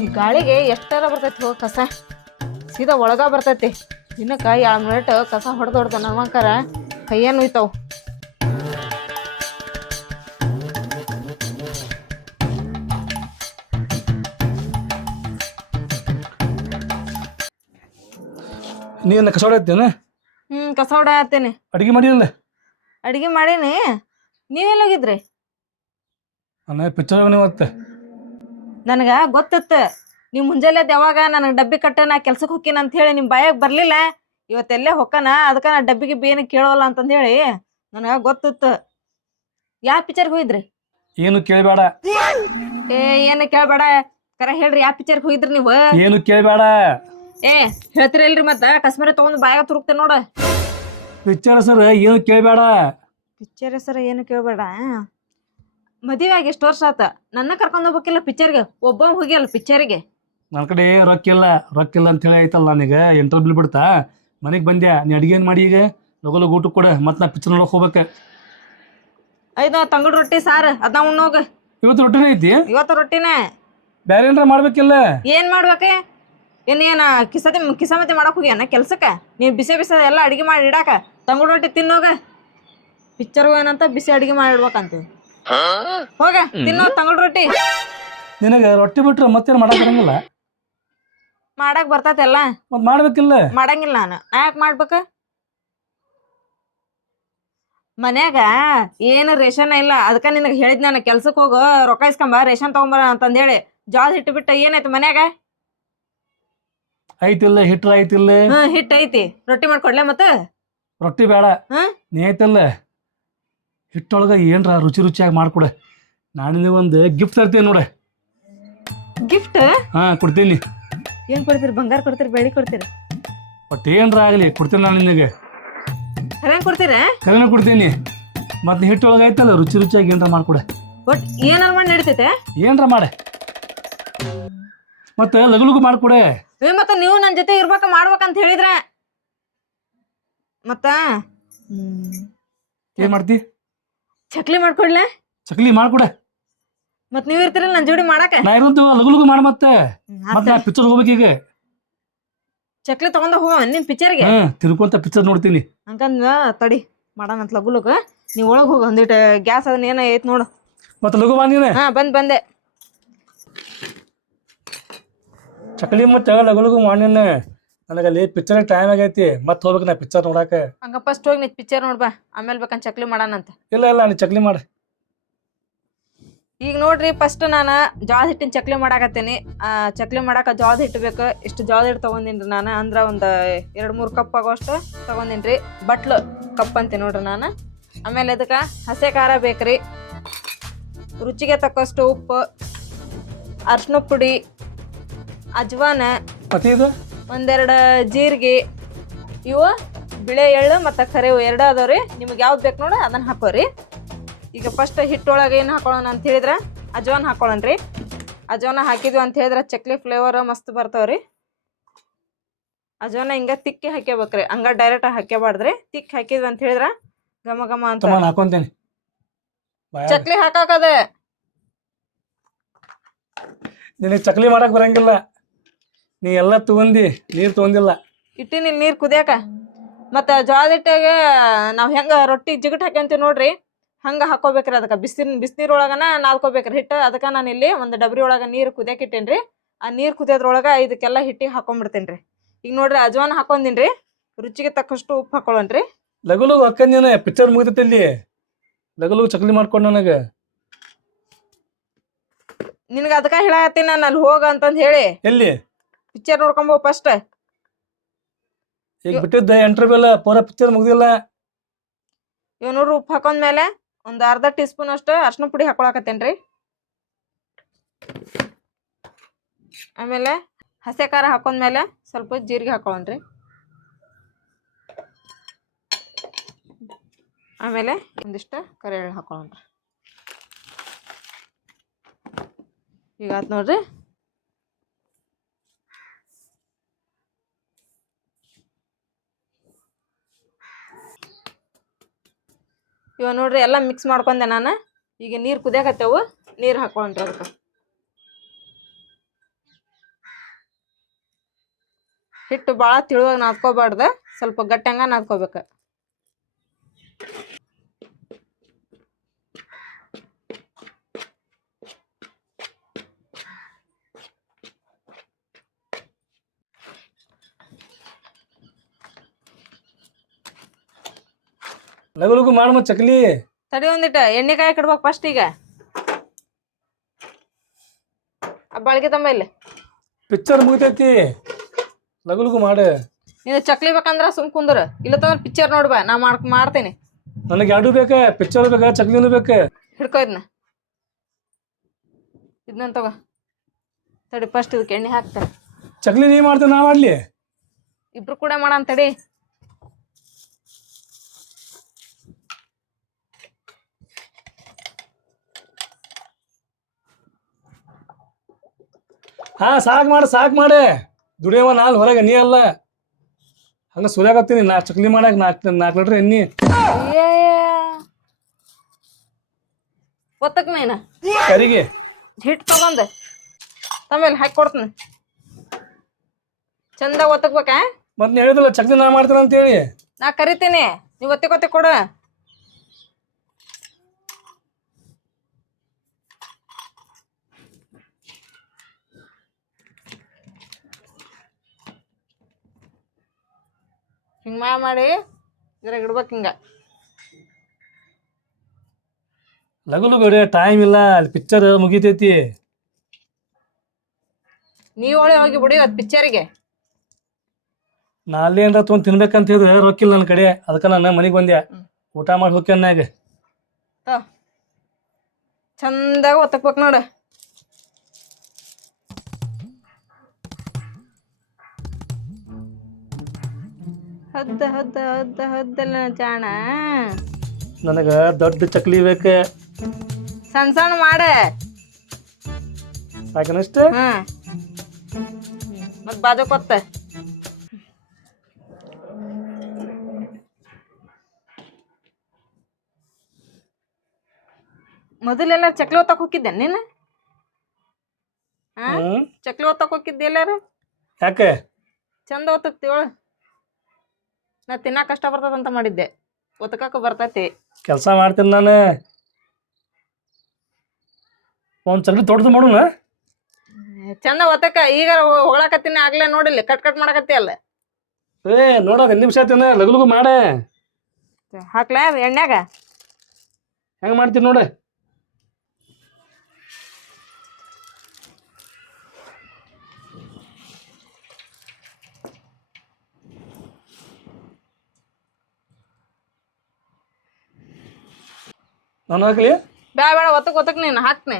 ಈ ಗಾಳಿಗೆ ಎಷ್ಟರ ಬರ್ತೈತಿ ಹೋಗ ಕಸ ಸೀದಾ ಒಳಗ ಬರ್ತೈತಿ. ದಿನಕ್ಕೆ 2 ಮಿನಿಟ್ ಕಸ ಹೊಡೆದೊಡ್ದ ನಮ್ಮಂಕಾರ ಕೈಯೇನು ಉಯ್ತಾವ. ನೀನು ಕಸ ಹೊಡೆಯತ್ತೇನೆ? ಕಸ ಹೊಡೆಯತ್ತೇನೆ. ಅಡುಗೆ ಮಾಡಿಲ್ಲ? ಅಡಿಗೆ ಮಾಡೀನಿ. ನೀವೆಲ್ಲ ಹೋಗಿದ್ರಿ? ನಾನು ಪಿಕ್ಚರ್ ಇವತ್ತೆ. ನನಗೆ ಗೊತ್ತಿತ್ತು ನೀವು ಮುಂಜಾನೆ ಯಾವಾಗ ನನಗೆ ಡಬ್ಬಿ ಕಟ್ಟ ನಾ ಕೆಲ್ಸಕ್ಕೆ ಹೋಗ್ತೀನಿ ಅಂತ ಹೇಳಿ ನಿಮ್ಮ ಬಾಯಾಗ ಬರಲಿಲ್ಲ. ಇವತ್ತೆಲ್ಲೇ ಹೊಕ್ಕನ ಅದಕ್ಕೆ ನಾ ಡಬ್ಬಿಗೆ ಬೇನೆ ಕೇಳೋಲ್ಲ ಅಂತಂದು ಹೇಳಿ ನನಗೆ ಗೊತ್ತಿತ್ತು. ಯಾವ ಪಿಕ್ಚರ್ಗೆ ಹೋಗಿದ್ರಿ? ಏನು ಕೇಳಬೇಡ. ಏನು ಕೇಳಬೇಡ. ಕರೆ ಹೇಳ್ರಿ, ಯಾವ ಪಿಕ್ಚರ್ಗೆ ಹೋಗಿದ್ರಿ ನೀವು? ಏನು ಕೇಳಬೇಡ. ಹೇಳ್ತೀರಿ ಇಲ್ರಿ ಮತ್ತೆ ಕಸ್ಮರಿ ತೊಗೊಂಡು ಬಾಯಾಗ ತುರುಕ್ತೇನೆ ನೋಡ. ಪಿಕ್ಚರ್ ಸರ್ ಏನು ಕೇಳಬೇಡ. ಪಿಕ್ಚರ್ ಹೆಸರು ಏನು ಕೇಳಬೇಡ. ಮದುವೆ ಆಗಿ ಎಷ್ಟು ವರ್ಷ ಆತ? ನನ್ನ ಕರ್ಕೊಂಡು ಹೋಗ್ಬೇಕಿಲ್ಲ ಪಿಕ್ಚರ್ಗೆ? ಒಬ್ಬ ಹೋಗಿಯಲ್ಲ ಪಿಕ್ಚರಿಗೆ. ನನ್ನ ಕಡೆ ರೊಕ್ಕಿಲ್ಲ ಅಂತ ಹೇಳಿ ಆಯ್ತಲ್ಲ. ನನಗೆ ಎಂಟ್ರಲ್ಲಿ ಬಿಲ್ ಬಿಡ್ತಾ ಮನೆಗೆ ಬಂದ್ಯಾ. ನೀ ಅಡಿಗೆ ಏನು ಮಾಡಿ ಈಗ ಲಗು ಊಟಕ್ಕೆ ಕೊಡ. ಮತ್ತೆ ನಾ ಪಿಕ್ಚರ್ ನೋಡಕ್ಕೆ ಹೋಗ್ಬೇಕು. ಐದು ತಂಗುಡ್ ರೊಟ್ಟಿ ಸಾರು ಅದನ್ನ ಉಣ್ಣೋಗ. ಇವತ್ತು ರೊಟ್ಟಿನೇ ಐತಿ? ಇವತ್ತು ರೊಟ್ಟಿನೇ. ಬೇರೆ ಏನಾರ ಮಾಡ್ಬೇಕಿಲ್ಲ? ಏನು ಮಾಡ್ಬೇಕೆ? ಏನೇನು ಕಿಸಮತಿ ಮಾಡಕ್ಕೆ ಹೋಗ್ಯಾನ ಕೆಲ್ಸಕ್ಕೆ? ನೀವು ಬಿಸಿ ಎಲ್ಲ ಅಡಿಗೆ ಮಾಡಿ ಇಡಾಕ ತಂಗುಡ್ ರೊಟ್ಟಿ ತಿನ್ನೋಗ. ಪಿಕ್ಚರ್ಗೂ ಏನಂತ ಬಿಸಿ ಅಡಿಗೆ ಮಾಡಿ ಇಡ್ಬೇಕಂತ. ಹೋಗ ತಿನ್ನೋ ತಂಗುಡ್ ರೊಟ್ಟಿ. ನಿನಗೆ ರೊಟ್ಟಿ ಬಿಟ್ರೆ ಮತ್ತೇನು ಮಾಡಕ್ ಬರಂಗಿಲ್ಲ? ಮಾಡಕ್ ಬರ್ತೈತೆಲ್ಲ. ಮತ್ತೆ ಮಾಡ್ಬೇಕಿಲ್ಲ? ಮಾಡಂಗಿಲ್ಲ. ನಾನು ಯಾಕೆ ಮಾಡ್ಬೇಕ? ಮನ್ಯಾಗ ಏನು ರೇಷನ್ ಇಲ್ಲ. ಅದಕ್ಕೆ ನಿನಗೆ ಹೇಳಿದ್ ನಾನು ಕೆಲ್ಸಕ್ಕೆ ಹೋಗು ರೊಕ್ಕ ಇಸ್ಕೊಂಬ ರೇಷನ್ ತಗೊಂಬರ ಅಂತಂದೇಳಿ. ಜೋಳ ಹಿಟ್ಟು ಬಿಟ್ಟು ಏನಾಯ್ತು ಮನ್ಯಾಗ? ಐತಿಲ್ಲ ಹಿಟ್ಟು ಐತಿಲ್ಲ. ಹಿಟ್ಟು ಐತಿ. ರೊಟ್ಟಿ ಮಾಡ್ಕೊಡ್ಲೆ ಮತ್ತೆ? ರೊಟ್ಟಿ ಬೇಡ. ನೀ ಐತಲ್ಲ ಹಿಟ್ಟೊಳಗೆ ಏನ್ರ ರುಚಿಯಾಗಿ ಮಾಡ್ಕೊಡ. ನಾನು ಒಂದು ಗಿಫ್ಟ್ ತರ್ತೀನಿ ನೋಡ. ಗಿಫ್ಟ್? ಕೊಡ್ತೀನಿ. ಏನ್ ಕೊಡ್ತೀರಿ? ಬಂಗಾರ ಕೊಡ್ತೀರಿ? ಬೆಳ್ಳಿ ಕೊಡ್ತೀರಿ? ಒಟ್ಟು ಏನ್ರ ಆಗಲಿ ಕೊಡ್ತೀನಿ ನಾನು ನಿನಗೆ. ಕರೆನ್ ಕೊಡ್ತೀರಾ? ಕರೆನ ಕೊಡ್ತೀನಿ. ಮತ್ತೆ ಹಿಟ್ಟೊಳಗೆ ಐತಲ್ಲ ರುಚಿಯಾಗಿ ಏನ್ರ ಮಾಡ್ಕೊಡ. ಒಟ್ ಏನಾರ ಮಾಡಿ ನಡೀತೈತೆ? ಏನ್ರ ಮಾಡ. ಮತ್ತೆ ಲಗು ಮಾಡ್ಕೊಡೆ. ಮತ್ತೆ ನೀವು ನನ್ನ ಜೊತೆ ಮಾಡ್ಬೇಕಂತ ಹೇಳಿದ್ರೆ ಮತ್ತ ಏನ್ ಮಾಡ್ತಿ? ಚಕ್ಲಿ ಮಾಡ್ಕೊಡ್ಲೆ? ಚಕ್ಲಿ ಮಾಡ್ಕೊಡೆ. ಮತ್ ನೀವ್ ಇರ್ತೀರಲ್ಲ ನನ್ ಜೋಡಿ ಮಾಡಾಕ? ನಾ ಇರುವಂತ ಲಗು ಮಾಡ. ಮತ್ತೆ ನಾ ಪಿಕ್ಚರ್ ಹೋಗ್ಬೇಕೀಗ. ಚಕ್ಲಿ ತಗೊಂಡ ಹೋಗ ನಿನ್ ಪಿಕ್ಚರ್ಗೆ? ತಿರ್ಕೊಂತ ಪಿಕ್ಚರ್ ನೋಡ್ತೀನಿ. ಹಂಗಂದ ತಡಿ ಮಾಡಣಂತ ಲಗು. ನೀವ್ ಒಳಗ್ ಹೋಗ. ಒಂದಿಟ್ಟು ಗ್ಯಾಸ್ ಅದನ್ನ ಏನ ಐತ್ ನೋಡು. ಮತ್ತೆ ಲಗು ಬಾ ನೀನೆ. ಬಂದೆ. ಚಕ್ಲಿ ಮತ್ತೆ ಲಗು ಮಾಡಿನ. ನನಗಲ್ಲಿ ಪಿಕ್ಚರ್ ಟೈಮ್ ಆಗೈತಿ. ಮತ್ತೆ ಹೋಗ್ಬೇಕು ನಾ ಪಿಕ್ಚರ್ ನೋಡಾಕ. ಹಂಗ ಫಸ್ಟ್ ಹೋಗಿ ನೀ ಪಿಕ್ಚರ್ ನೋಡ್ಬಾ. ಆಮೇಲೆ ಬೇಕಂತ ಚಕ್ಲಿ ಮಾಡಣಂತ. ಇಲ್ಲ ನೀ ಚಕ್ಲಿ ಮಾಡ. ಈಗ ನೋಡ್ರಿ ಫಸ್ಟ್ ನಾನು ಜೋಳದ ಹಿಟ್ಟಿನ ಚಕ್ಲಿ ಮಾಡಾಕತ್ತೀನಿ. ಚಕ್ಲಿ ಮಾಡಾಕ ಜೋಳದ ಹಿಟ್ಟು ಬೇಕು. ಇಷ್ಟು ಜೋಳದ ಹಿಟ್ಟು ತಗೊಂಡಿನ್ರಿ ನಾನು. ಅಂದ್ರೆ ಒಂದು 2-3 ಕಪ್ ಆಗೋಷ್ಟು ತಗೊಂಡಿನ್ರಿ. ಬಟ್ಲು ಕಪ್ ಅಂತೀನಿ ನೋಡ್ರಿ ನಾನು. ಆಮೇಲೆ ಅದಕ್ಕೆ ಹಸೆ ಖಾರ ಬೇಕ್ರಿ. ರುಚಿಗೆ ತಕ್ಕಷ್ಟು ಉಪ್ಪು, ಅರ್ಶಿನ ಪುಡಿ, ಅಜ್ವಾನ, ಒಂದೆರಡು ಜೀರಿಗೆ, ಇವು ಬಿಳೆ ಎಳ್ಳು ಮತ್ತು ಕರಿವು 2 ಅದಾವ್ರಿ. ನಿಮ್ಗೆ ಯಾವ್ದು ಬೇಕು ನೋಡಿ ಅದನ್ನು ಹಾಕೋರಿ. ಈಗ ಫಸ್ಟ್ ಹಿಟ್ಟೊಳಗೆ ಏನು ಹಾಕೊಳ್ಳೋಣ ಅಂತ ಹೇಳಿದ್ರೆ ಅಜ್ವಾನ ಹಾಕೊಳ್ಳೋಣ್ರಿ. ಅಜ್ವಾನ ಹಾಕಿದ್ವಿ ಅಂತ ಹೇಳಿದ್ರೆ ಚಕ್ಲಿ ಫ್ಲೇವರ್ ಮಸ್ತ್ ಬರ್ತಾವ್ರಿ. ಅಜ್ವಾನ ಹಿಂಗ ತಿಕ್ಕಿ ಹಾಕ್ಯಬೇಕ್ರಿ. ಹಂಗ ಡೈರೆಕ್ಟ್ ಹಾಕ್ಯಬಾರ್ದ್ರಿ. ತಿಕ್ಕಿ ಹಾಕಿದ್ವಿ ಅಂತ ಹೇಳಿದ್ರ ಘಮ ಅಂತ ಚಕ್ಲಿ ಹಾಕಾಕದೆ. ನಿನಗೆ ಚಕ್ಲಿ ಮಾಡಕ್ ಬರಂಗಿಲ್ಲ. ನೀ ಎಲ್ಲ ತಗೊಂಡಿ ನೀರ್ ತಗೊಂಡಿಲ್ಲ. ಇಟ್ಟಿನಿ ನೀರ್ ಕುದಿಯಾಕ. ಮತ್ತ ಜೋಳದ ಹಿಟ್ಟಾಗ ನಾವ್ ಹೆಂಗ ರೊಟ್ಟಿ ಜಿಗಟ್ ಹಾಕ್ಯಂತೀವಿ ನೋಡ್ರಿ ಹಂಗ ಹಾಕೋಬೇಕ್ರಿ. ಅದಕ್ಕೆ ಬಿಸಿನೀರೊಳಗನ ನಾದ್ಕೋಬೇಕ್ರಿ ಹಿಟ್ಟು. ಅದಕ್ಕೆ ನಾನು ಇಲ್ಲಿ ಒಂದು ಡಬ್ರಿ ಒಳಗ ನೀರು ಕುದಿಯಾಕ ಇಟ್ಟೇನ್ರಿ. ಆ ನೀರ್ ಕುದಿಯೋದ್ರೊಳಗ ಇದಕ್ಕೆಲ್ಲ ಹಿಟ್ಟಿಗೆ ಹಾಕೊಂಡ್ಬಿಡ್ತೇನ್ರಿ. ಈಗ ನೋಡ್ರಿ ಅಜ್ವಾನ ಹಾಕೊಂಡಿನ್ರಿ. ರುಚಿಗೆ ತಕ್ಕಷ್ಟು ಉಪ್ಪು ಹಾಕೊಳ್ಳೋಣ್ರಿ. ಲಗು ಅಕ್ಕಂದೇನ ಪಿಕ್ಚರ್ ಮುಗಿತೈತಿ. ಇಲ್ಲಿ ಲಗು ಚಕ್ಲಿ ಮಾಡ್ಕೊಂಡು ನನಗೆ. ನಿನ್ಗೆ ಅದಕ್ಕೆ ಹೇಳತ್ತೀನಿ ನಾನು ಅಲ್ಲಿ ಹೋಗ ಅಂತಂದು ಹೇಳಿ. ಎಲ್ಲಿ? ಪಿಕ್ಚರ್ ನೋಡ್ಕೊಂಬೋ ಫಸ್ಟ್. ಈಗ ಬಿಟ್ಟಿದ್ದ ಎಂಟ್ರಲ್ಲ ಪೂರ ಪಿಕ್ಚರ್ ಮುಗ್ದಿಲ್ಲ. ಇವ್ ನೋಡ್ರಿ ಉಪ್ಪು ಹಾಕೊಂಡ್ಮೇಲೆ ಒಂದು ಅರ್ಧ ಟೀ ಸ್ಪೂನ್ ಅಷ್ಟು ಅರ್ಶಿನ ಪುಡಿ ಹಾಕೊಳಕತ್ತೇನ್ರಿ. ಆಮೇಲೆ ಹಸೆ ಖಾರ ಹಾಕೊಂಡ್ಮೇಲೆ ಸ್ವಲ್ಪ ಜೀರಿಗೆ ಹಾಕೊಳ್ಳೋಣ್ರಿ. ಆಮೇಲೆ ಒಂದಿಷ್ಟು ಕರಿಬೇವು ಹಾಕೊಳ್ಳೋಣ್ರಿ. ಈಗ ಆತ್ ನೋಡ್ರಿ. ಇವ ನೋಡ್ರಿ ಎಲ್ಲ ಮಿಕ್ಸ್ ಮಾಡ್ಕೊಂಡೆ ನಾನು. ಈಗ ನೀರು ಕುದಿಯಾಕತ್ತೇವು. ನೀರು ಹಾಕೊಳ್ಳೋಣ್ರಿ ಅದಕ್ಕೆ. ಹಿಟ್ಟು ಭಾಳ ತಿಳುವಾಗಿ ನಾದ್ಕೋಬಾರ್ದು, ಸ್ವಲ್ಪ ಗಟ್ಟಂಗ ನಾದ್ಕೋಬೇಕು. ಲಗು ಲಗು ಮಾಡು ಮತ್ತೆ ಚಕ್ಲಿ. ತಡಿ ಒಂದಿಟ್ಟು ಎಣ್ಣೆ ಕಾಯಕ್ಕೆ ಇಡ್ಬೇಕು ಫಸ್ಟ್. ಈಗ ಆ ಬಾಳ್ಗೆ ತಂಬ ಇಲ್ಲಿ. ಪಿಕ್ಚರ್ ಮುಗಿತೈತಿ, ಲಗು ಲಗು ಮಾಡು. ನೀನು ಚಕ್ಲಿ ಬೇಕಂದ್ರ ಸುಮ್ ಕುಂದ್ರ, ಇಲ್ಲ ತಂದ್ರೆ ಪಿಕ್ಚರ್ ನೋಡ್ಬಾ, ನಾ ಮಾಡ್ತೇನೆ. ನನಗೆ ಎರಡು ಬೇಕಾ, ಪಿಕ್ಚರ್ ಬೇಕಾ ಚಕ್ಲಿನೂ ಬೇಕಾ? ಹಿಡ್ಕೊ ಇದನ್ನ ತಗೋ. ತಡಿ ಫಸ್ಟ್ ಇದಕ್ಕೆ ಎಣ್ಣೆ ಹಾಕ್ತಾರೆ. ಚಕ್ಲಿ ನೀ ಮಾಡ್ತೇನೆ ನಾ ಮಾಡ್ಲಿ? ಇಬ್ರು ಕೂಡ ಮಾಡೋಣ ತಡಿ. ಹಾ ಸಾಕ್ ಮಾಡೆ ದುಡಿಯವ ನಾಲ್ ಹೊರಗೆ ನೀ ಅಲ್ಲ. ಹಂಗ ಸುರ್ಯಾಕತ್ತೀನಿ ನಾ ಚಕ್ಲಿ ಮಾಡಕ್ 4 ಲೀಟರ್ ಎಣ್ಣಿ. ಒತ್ತಕ್ ನೀನ ಕರಿಗೆ ಹಿಟ್ಟು ತಗೊಂಡ್ ತಮೇಲೆ ಹಾಕಿ ಕೊಡ್ತೀನಿ. ಚಂದ ಒತ್ತಕ್ಬೇಕಾ? ಮತ್ ಹೇಳಿದಲ್ಲ ಚಕ್ಲಿ ನಾ ಮಾಡ್ತೇನೆ ಅಂತ ಹೇಳಿ. ನಾ ಕರಿತೀನಿ, ನೀವ್ ಒತ್ತಿ ಕೊಡ. ಹಿಂಗ ಮಾಡಿ ಇದ್ರಾಗ ಇಡ್ಬೇಕು ಹಿಂಗ. ಲಗು ಲಗು ಟೈಮ್ ಇಲ್ಲ, ಅಲ್ಲಿ ಪಿಕ್ಚರ್ ಮುಗಿತೈತಿ. ನೀವ್ ಹೋಗಿ ಬಿಡಿ ಇವತ್ತು ಪಿಕ್ಚರಿಗೆ. ನಾ ಅಲ್ಲಿ ಏನ್ರ ತೊಗೊಂಡ್ ತಿನ್ಬೇಕಂತ ಹೇಳಿದ್ರೆ ರೊಕ್ಕಿಲ್ಲ ನನ್ನ ಕಡೆ, ಅದಕ್ಕೆ ನಾನು ಮನೆಗೆ ಬಂದೆ. ಊಟ ಮಾಡಿ ಹೋಗ್ಯಾನಾಗ ಚಂದಾಗ ಒತ್ತಕ್ಬೇಕು ನೋಡು. ಹದ್ದಲ್ಲ ಜಾಣ. ನನಗ ದೊಡ್ಡ ಚಕ್ಲಿ ಬೇಕ. ಸಣ್ಣ ಮಾಡ ಸಾಕನಷ್ಟ. ಮತ್ ಬಾಜು ಕೊತ್ತ. ಮೊದಲೆಲ್ಲ ಚಕ್ಲಿ ಒತ್ತಕ್ ಹೋಗಿದ್ದೆ ನೀನು? ಚಕ್ಲಿ ಒತ್ತಕ್ ಹೋಗಿದ್ದೆ ಎಲ್ಲಾರು? ಯಾಕೆ? ಚಂದ ಒತ್ತಕ್ತಿವಳು. ನಾ ತಿನ್ನಾಕ ಕಷ್ಟ ಬರ್ತದಂತ ಮಾಡಿದ್ದೆ, ಒತ್ತಕಾಕ ಬರ್ತೈತಿ. ಕೆಲಸ ಮಾಡ್ತೀನಿ ನಾನು. ಒಂದ್ ಚಕ್ಲಿ ತೊಡ್ದು ಮಾಡೋಣ. ಚಂದ ಒತ್ತಕ. ಈಗ ಹೊಳಕತ್ತೀನಿ, ಆಗ್ಲೇ ನೋಡಿಲ್ಲ ಕಟ್ ಮಾಡಕತ್ತಿ ಅಲ್ಲ. ನೋಡೋದು 2 ನಿಮಿಷ ಆಯ್ತೇನ, ಲಗು ಲಗು ಮಾಡೆ. ಹಾಕ್ಲಾ ಎಣ್ಣೆಗ? ಹೆಂಗ ಮಾಡ್ತೀನಿ ನೋಡ. ನಾನು ಹಾಕ್ಲಿ? ಬೇಡ ಒತ್ತಕ್ ನೀನು ಹಾಕ್ನೆ.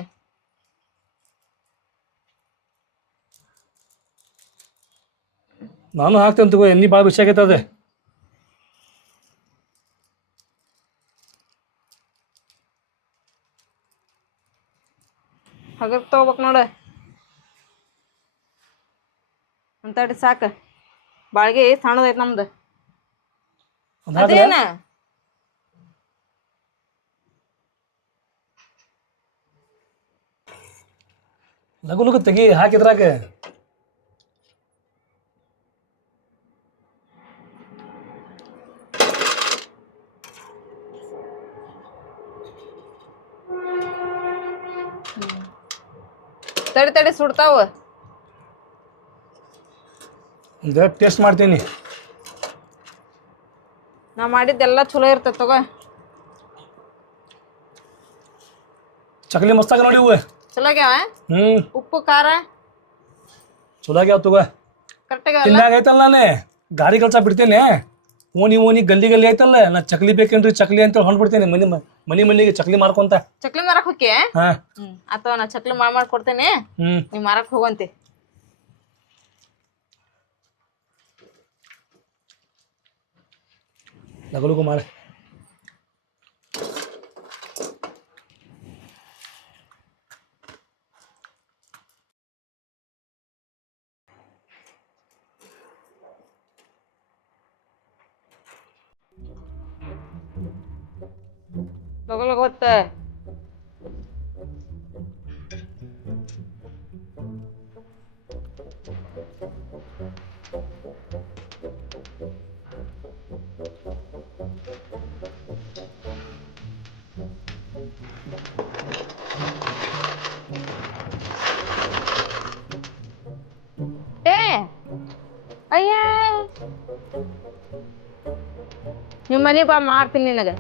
ನಾನು ಹಾಕ್ತೇನೆ ತಗೋ, ಎಣ್ಣೆ ಭಾಳ ಬಿಸಿ ಆಗೈತದೆ. ಹಗರ್ ತಗೋಬೇಕು ನೋಡ. ಅಂತಡಿ ಸಾಕ. ಬಾಳ್ಗಿ ಸಣ್ಣದೈತ್ ನಮ್ದು. ಅದೇನ ಲಗು ಲಗು ತೆಗಿ, ಹಾಕಿದ್ರಾಗ. ತಡಿ ಸುಡ್ತಾವ. ಟೇಸ್ಟ್ ಮಾಡ್ತೀನಿ. ನಾ ಮಾಡಿದ್ದೆಲ್ಲ ಚಲೋ ಇರ್ತೈತೆ ತಗೋ. ಚಕ್ಲಿ ಮಸ್ತಾಗ ನೋಡಿ ಇವು. ಚಲೋ ಆಗ್ಯಾವ? ಉಪ್ಪು ಖಾರ ಚಲೋ ಆಗ್ಯಾವ ತಗೋ. ಕರೆಕ್ಟ್ ಆಗ್ಯಾವ? ತಿನ್ನಾಗ ಐತಲ್ಲ ನಾನೇ ಗಾಡಿ ಕೆಲಸ ಬಿಡ್ತೇನೆ. ಓನಿ ಗಲ್ಲಿ ಐತಲ್ಲ, ನಾ ಚಕ್ಲಿ ಬೇಕೇನ್ರಿ ಚಕ್ಲಿ ಅಂತ ಹೊಂದ್ಬಿಡ್ತೇನೆ ಮನಿಗೆ ಚಕ್ಲಿ ಮಾರ್ಕೊಂತ. ಚಕ್ಲಿ ಮಾರಕ್ ಹೋಗಿ? ಅಥವಾ ನಾ ಚಕ್ಲಿ ಮಾಡ್ಕೊಡ್ತೇನೆ, ನೀವ್ ಮಾರಕ್ ಹೋಗಂತಿ. ಲಗು ಲಗು ಮಾಡ. ಲಗು ಗೊತ್ತ. ನಿಮ್ಮ ಮನೆ ಬಾ ಮಾಡ್ತೀನಿ ನಿನಗೆ